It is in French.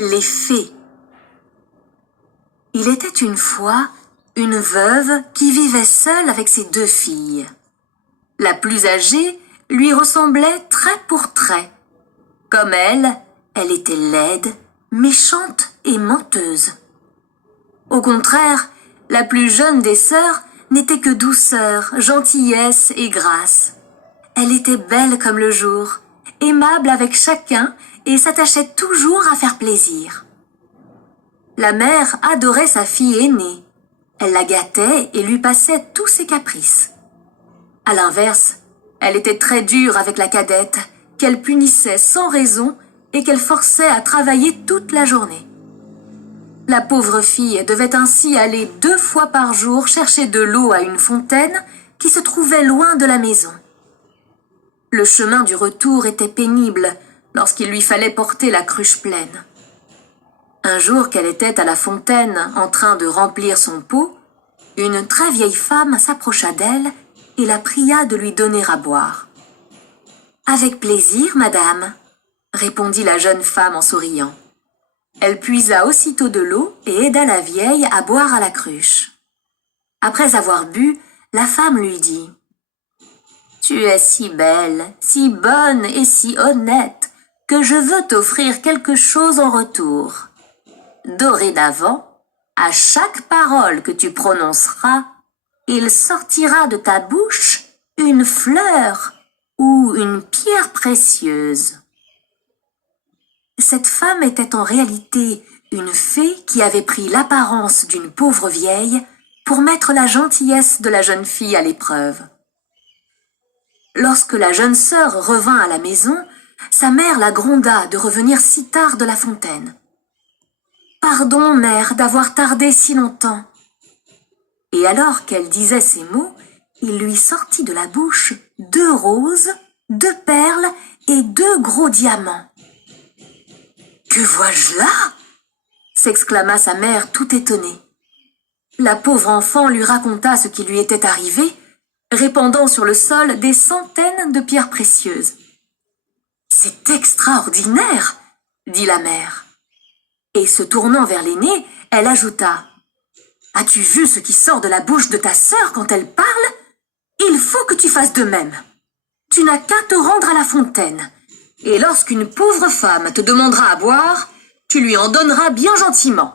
les fées. Il était une fois une veuve qui vivait seule avec ses 2 filles. La plus âgée lui ressemblait trait pour trait. Comme elle était laide, méchante et menteuse. Au contraire, la plus jeune des sœurs n'était que douceur, gentillesse et grâce. Elle était belle comme le jour, aimable avec chacun et s'attachait toujours à faire plaisir. La mère adorait sa fille aînée. Elle la gâtait et lui passait tous ses caprices. À l'inverse, elle était très dure avec la cadette, qu'elle punissait sans raison et qu'elle forçait à travailler toute la journée. La pauvre fille devait ainsi aller 2 fois par jour chercher de l'eau à une fontaine qui se trouvait loin de la maison. Le chemin du retour était pénible lorsqu'il lui fallait porter la cruche pleine. Un jour qu'elle était à la fontaine en train de remplir son pot, une très vieille femme s'approcha d'elle et la pria de lui donner à boire. « Avec plaisir, madame », répondit la jeune femme en souriant. Elle puisa aussitôt de l'eau et aida la vieille à boire à la cruche. Après avoir bu, la femme lui dit « Tu es si belle, si bonne et si honnête que je veux t'offrir quelque chose en retour. Dorénavant, à chaque parole que tu prononceras, il sortira de ta bouche une fleur ou une pierre précieuse. » Cette femme était en réalité une fée qui avait pris l'apparence d'une pauvre vieille pour mettre la gentillesse de la jeune fille à l'épreuve. Lorsque la jeune sœur revint à la maison, sa mère la gronda de revenir si tard de la fontaine. « Pardon, mère, d'avoir tardé si longtemps. » Et alors qu'elle disait ces mots, il lui sortit de la bouche 2 roses, 2 perles et 2 gros diamants. « Que vois-je là ?» s'exclama sa mère tout étonnée. La pauvre enfant lui raconta ce qui lui était arrivé, répandant sur le sol des centaines de pierres précieuses. « C'est extraordinaire !» dit la mère. Et se tournant vers l'aînée, elle ajouta « As-tu vu ce qui sort de la bouche de ta sœur quand elle parle ? Il faut que tu fasses de même. Tu n'as qu'à te rendre à la fontaine. Et lorsqu'une pauvre femme te demandera à boire, tu lui en donneras bien gentiment. »